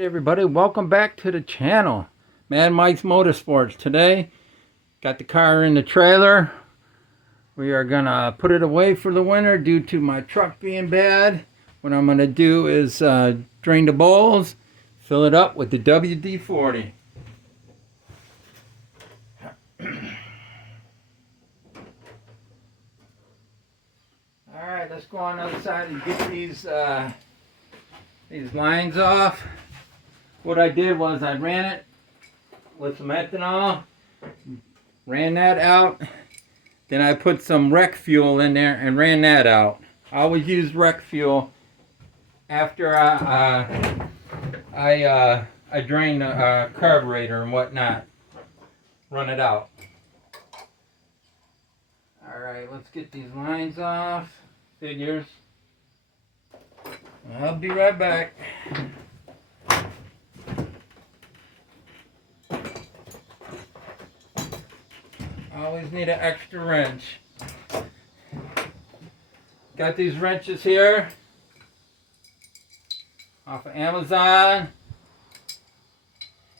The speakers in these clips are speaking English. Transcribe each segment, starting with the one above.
Hey everybody, welcome back to the channel. Mad Mike's Motorsports. Today, got the car in the trailer. We are gonna put it away for the winter due to my truck being bad. What I'm gonna do is drain the bowls, fill it up with the WD-40. Alright, let's go on the other side and get these lines off. What I did was I ran it with some methanol, ran that out, then I put some wreck fuel in there and ran that out. I always use wreck fuel after I drain the carburetor and whatnot. Run it out. Alright, let's get these lines off. Figures. I'll be right back. Always need an extra wrench. Got these wrenches here off of Amazon.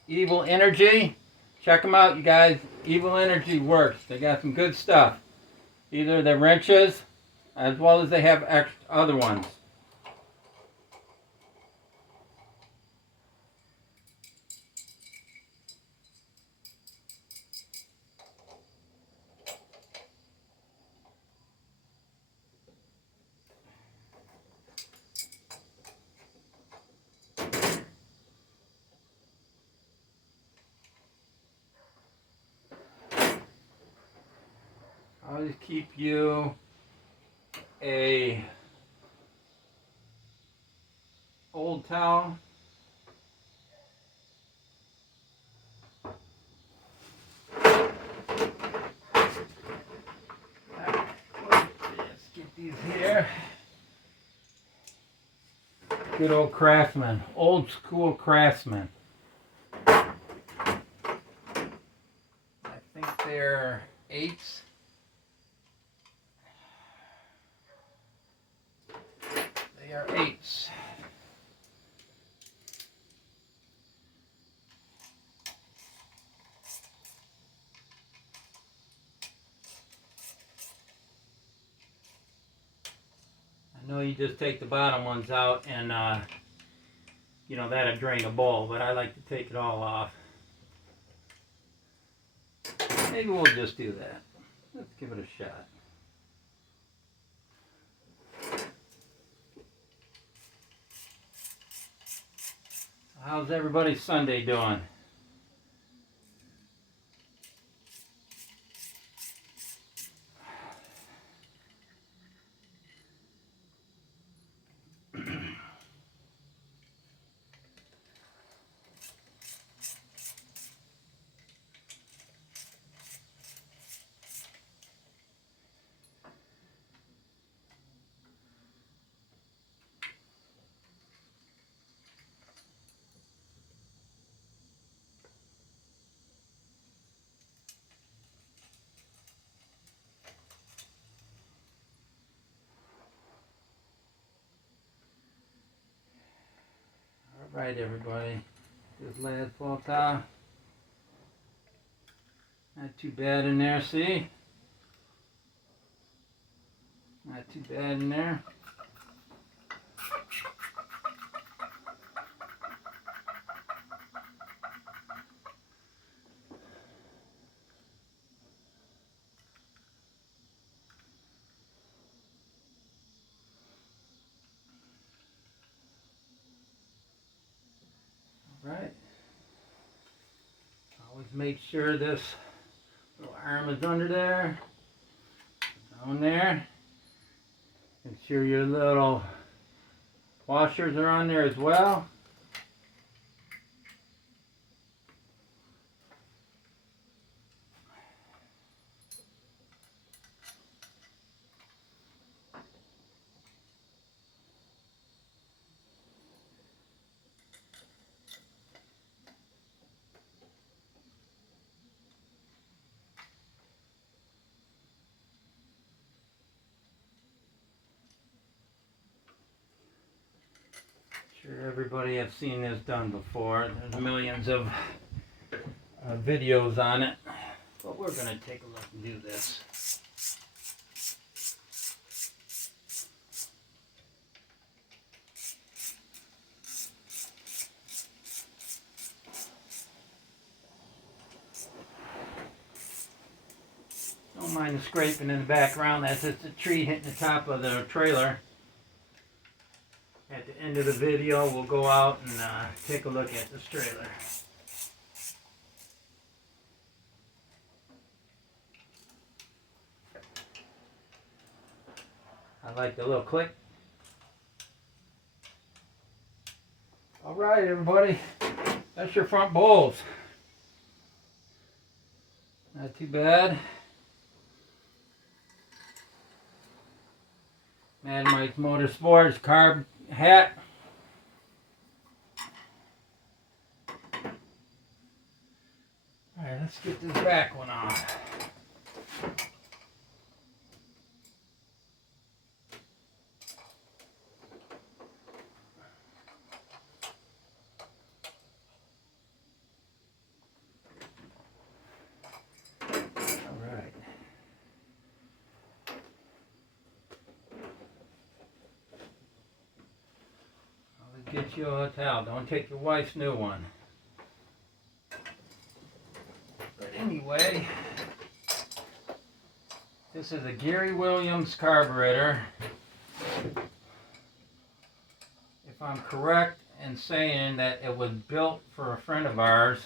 Evil Energy. Check them out, you guys. Evil Energy works. They got some good stuff. Either the wrenches as well as they have extra other ones. Always keep you a old towel. Let's get these here. Good old Craftsman, old school Craftsman. I think they're 8s. They are 8s. I know you just take the bottom ones out and you know, that'll drain a bowl, but I like to take it all off. Maybe we'll just do that. Let's give it a shot. How's everybody's Sunday doing? Alright everybody, this last fall towel, not too bad in there, see? Not too bad in there. Alright. Always make sure this little arm is under there. Down there. Make sure your little washers are on there as well. sure everybody has seen this done before. There's millions of videos on it. But we're going to take a look and do this. Don't mind the scraping in the background. That's just a tree hitting the top of the trailer. At the end of the video, we'll go out and take a look at this trailer. I like the little click. Alright everybody, that's your front bowls. Not too bad. Mad Mike's Motorsports carb hat. Alright, let's get this back one on. Alright. I'll get you a towel. Don't take your wife's new one. But anyway, this is a Gary Williams carburetor. If I'm correct in saying that it was built for a friend of ours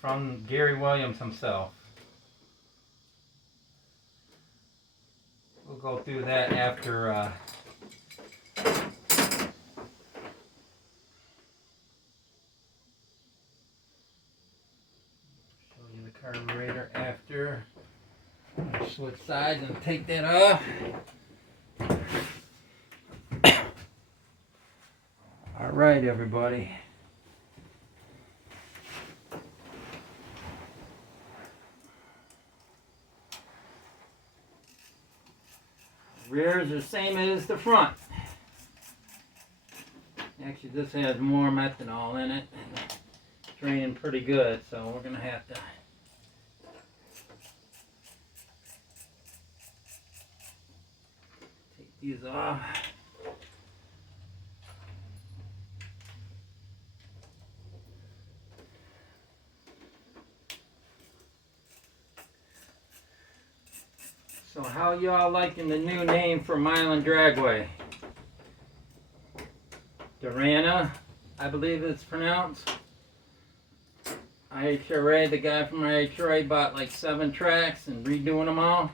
from Gary Williams himself. We'll go through that after carburetor after. Switch sides and take that off. Alright everybody. Rear is the same as the front. Actually this has more methanol in it. It's draining pretty good, so we're going to have to these off. So how y'all liking the new name for Milan Dragway? Durana, I believe it's pronounced. IHRA, the guy from IHRA bought like 7 tracks and redoing them all.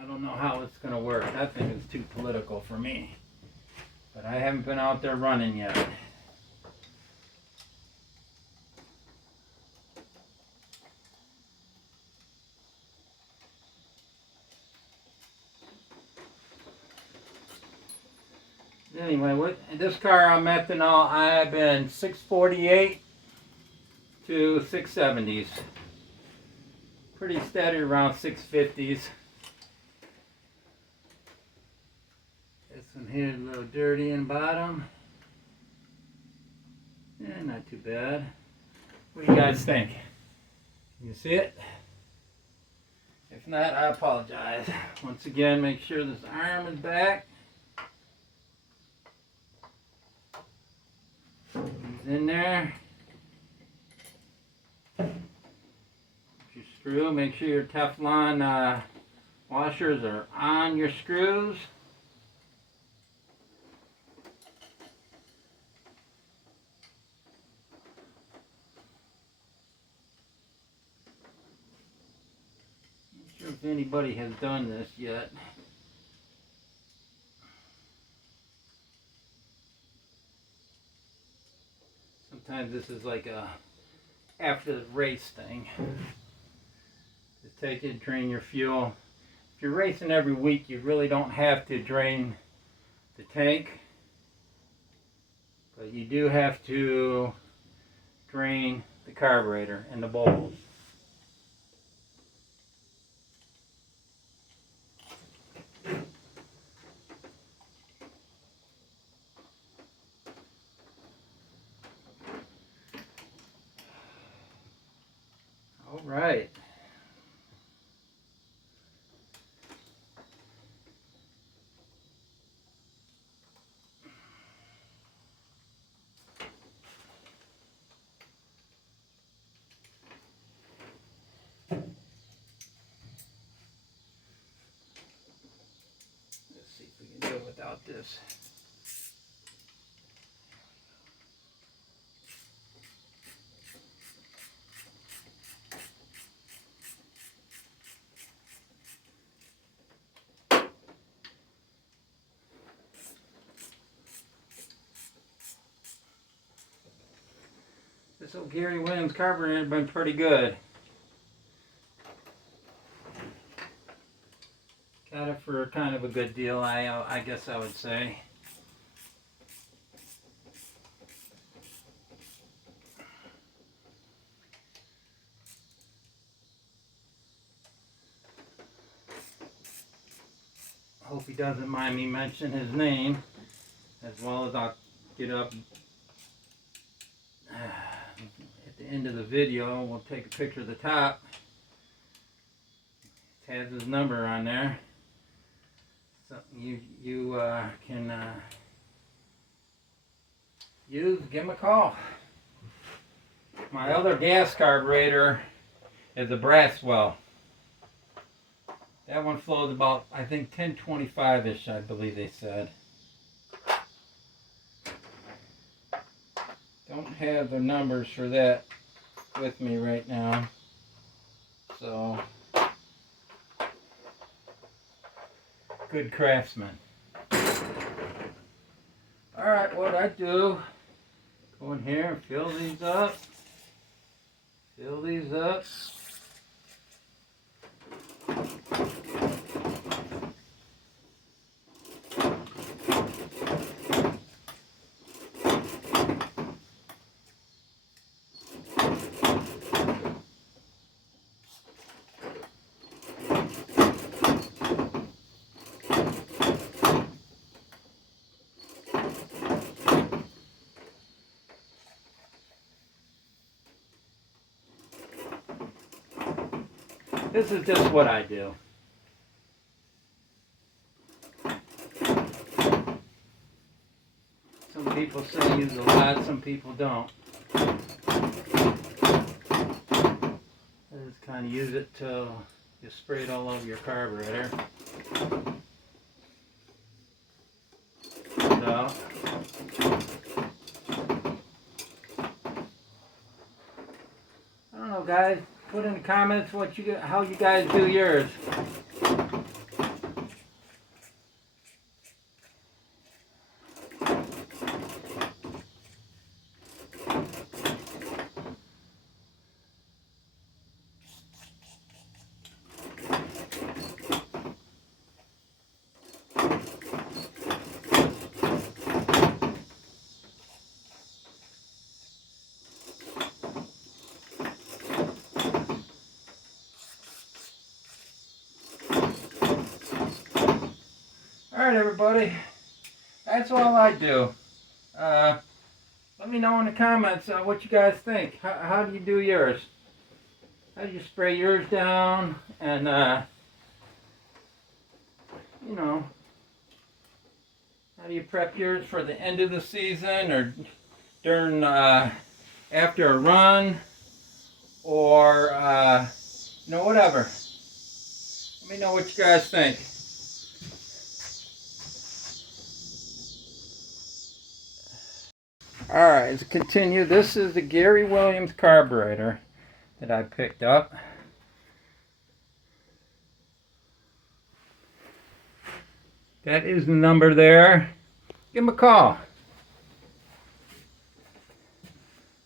I don't know how it's going to work. I think it's too political for me. But I haven't been out there running yet. Anyway, with this car on methanol, I've been 648 to 670s. Pretty steady around 650s. This one here is a little dirty in bottom. Yeah, not too bad. What do you guys think? Can you see it? If not, I apologize. Once again, make sure this arm is back. He's in there. Your screw, make sure your Teflon washers are on your screws. Not sure if anybody has done this yet. Sometimes this is like a after the race thing. To take it, drain your fuel. If you're racing every week, you really don't have to drain the tank. But you do have to drain the carburetor and the bowls. right. Let's see if we can do it without this. This old Gary Williams carburetor has been pretty good. Got it for kind of a good deal, I guess I would say. Hope he doesn't mind me mentioning his name, as well as I'll get up at the end of the video. We'll take a picture of the top. It has his number on there. Something you can use. Give him a call. My other gas carburetor is a Braswell. That one flows about, I think, 1025-ish, I believe they said. Don't have the numbers for that with me right now. So, good craftsman. Alright, what I do, go in here and fill these up. Fill these up. This is just what I do. Some people say use a lot, some people don't. I just kind of use it till you spray it all over your carburetor. So, I don't know, guys. Put in the comments how you guys do yours. Alright, everybody, that's all I do. Let me know in the comments what you guys think. How do you do yours? How do you spray yours down? And, you know, how do you prep yours for the end of the season or during, after a run? Or, you know, whatever. Let me know what you guys think. Alright, to continue, this is the Gary Williams carburetor that I picked up. That is the number there. Give him a call.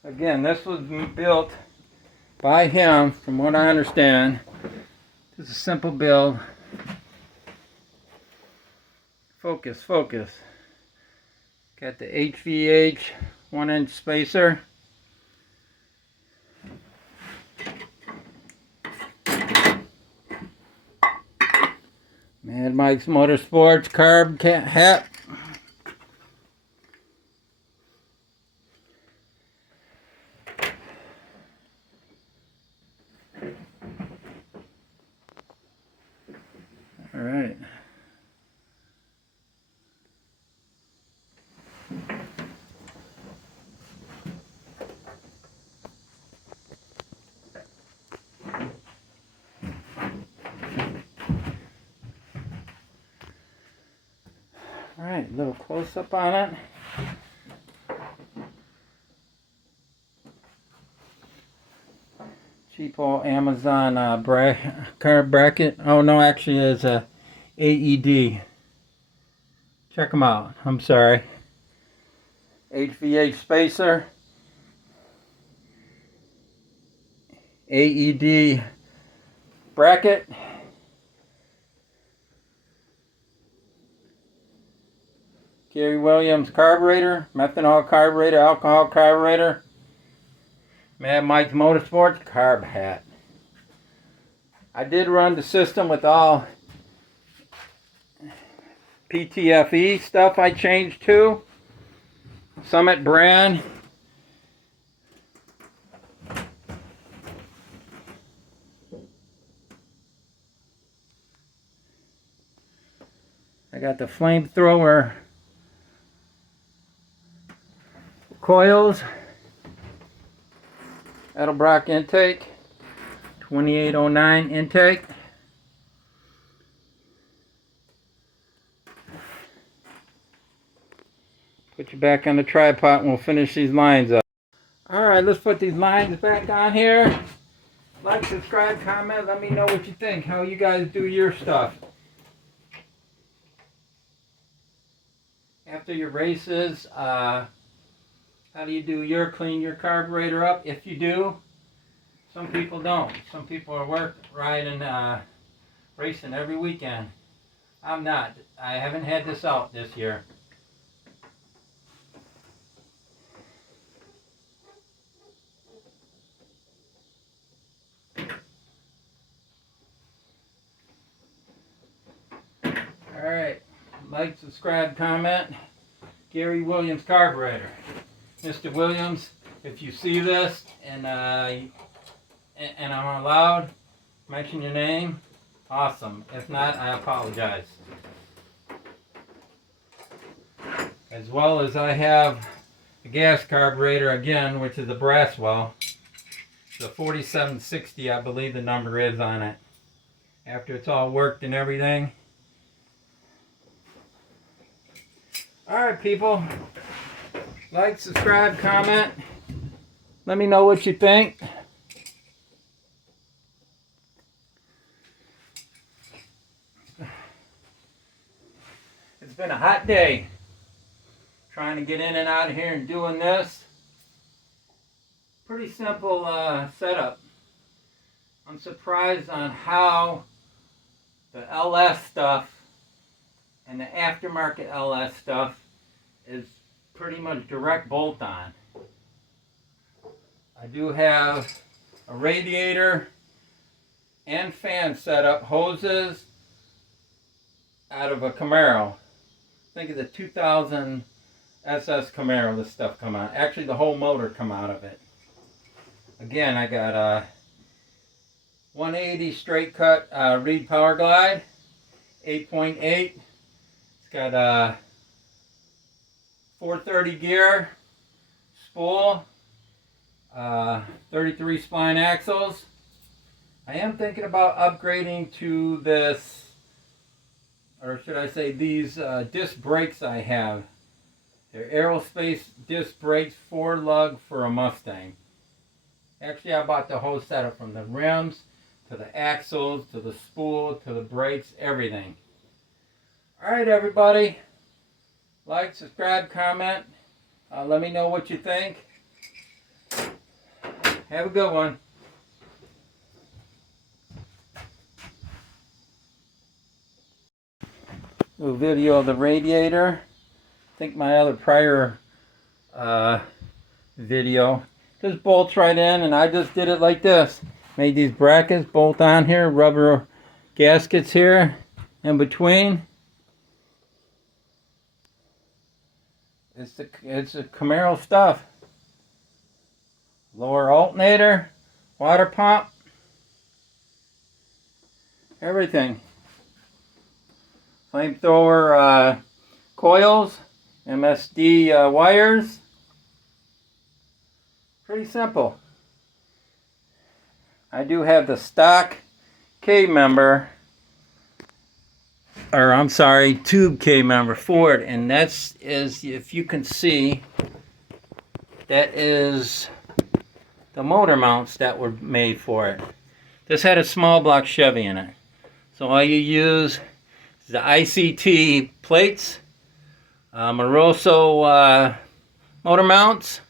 Again, this was built by him, from what I understand. It's a simple build. Focus, focus. Got the HVH 1-inch spacer. Mad Mike's Motorsports carb hat. Alright, a little close up on it. Cheap old Amazon carb bracket. Oh no, actually it's a AED. Check them out. I'm sorry. HVH spacer. AED bracket. Gary Williams carburetor. Methanol carburetor. Alcohol carburetor. Mad Mike's Motorsports carb hat. I did run the system with all PTFE stuff I changed to. Summit brand. I got the flamethrower coils. Edelbrock intake. 2809 intake. Put you back on the tripod and we'll finish these lines up. Alright, let's put these lines back on here. Like, subscribe, comment, let me know what you think, how you guys do your stuff. After your races, how do you do your clean your carburetor up? If you do, some people don't. Some people are riding, racing every weekend. I'm not. I haven't had this out this year. Alright, like, subscribe, comment. Gary Williams carburetor. Mr. Williams, if you see this and I'm allowed, mention your name. Awesome. If not, I apologize. As well as I have a gas carburetor again, which is a Braswell. The 4760, I believe the number is on it. After it's all worked and everything. Alright people, like, subscribe, comment, let me know what you think. It's been a hot day trying to get in and out of here and doing this. Pretty simple setup. I'm surprised on how the LS stuff and the aftermarket LS stuff is pretty much direct bolt on. I do have a radiator and fan setup, hoses out of a Camaro. I think it's a 2000 SS Camaro this stuff come out. Actually the whole motor come out of it. Again, I got a 180 straight cut Reed Power Glide, 8.8. It's got a 430 gear, spool, 33 spline axles. I am thinking about upgrading to this, or should I say these disc brakes I have. They're aerospace disc brakes, 4-lug for a Mustang. Actually, I bought the whole setup from the rims to the axles to the spool to the brakes, everything. Alright everybody, like, subscribe, comment, let me know what you think. Have a good one. Little video of the radiator. I think my other prior video just bolts right in, and I just did it like this. Made these brackets bolt on here, rubber gaskets here in between. It's a Camaro stuff. Lower alternator, water pump, everything. Flamethrower coils, MSD wires. Pretty simple. I do have the stock K member or I'm sorry, tube K member for it, and that's is, if you can see, that is the motor mounts that were made for it. This had a small block Chevy in it, so all you use is the ICT plates, Moroso motor mounts,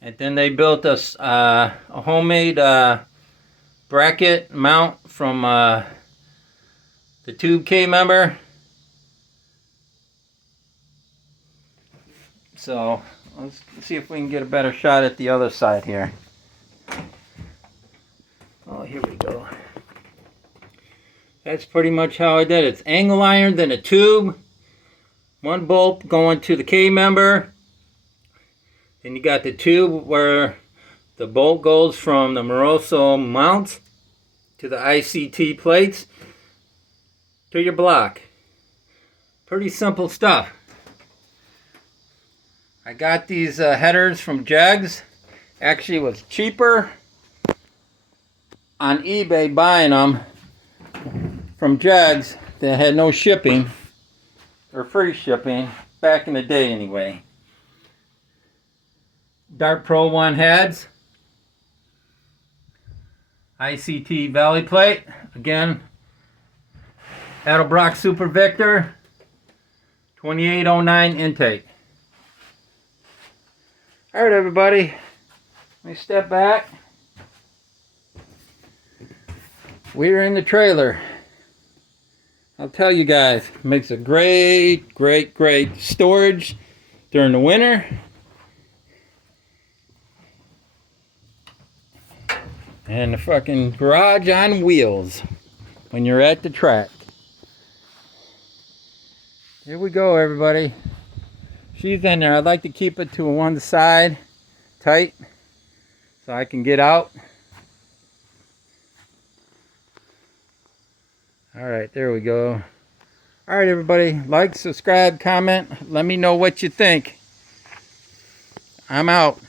and then they built us a homemade bracket mount from the tube K member. So let's see if we can get a better shot at the other side here. Oh, here we go. That's pretty much how I did it. It's angle ironed in a tube. One bolt going to the K member. Then you got the tube where the bolt goes from the Moroso mounts to the ICT plates to your block. Pretty simple stuff. I got these headers from Jegs. Actually, it was cheaper on eBay buying them from Jegs that had no shipping, or free shipping, back in the day anyway. Dart Pro 1 heads. ICT valley plate. Again, Edelbrock Super Victor 2809 intake. Alright everybody, let me step back. We're in the trailer. I'll tell you guys, it makes a great storage during the winter. And the fucking garage on wheels when you're at the track. Here we go everybody. She's in there. I'd like to keep it to one side tight so I can get out. Alright, there we go. Alright everybody, like, subscribe, comment. Let me know what you think. I'm out.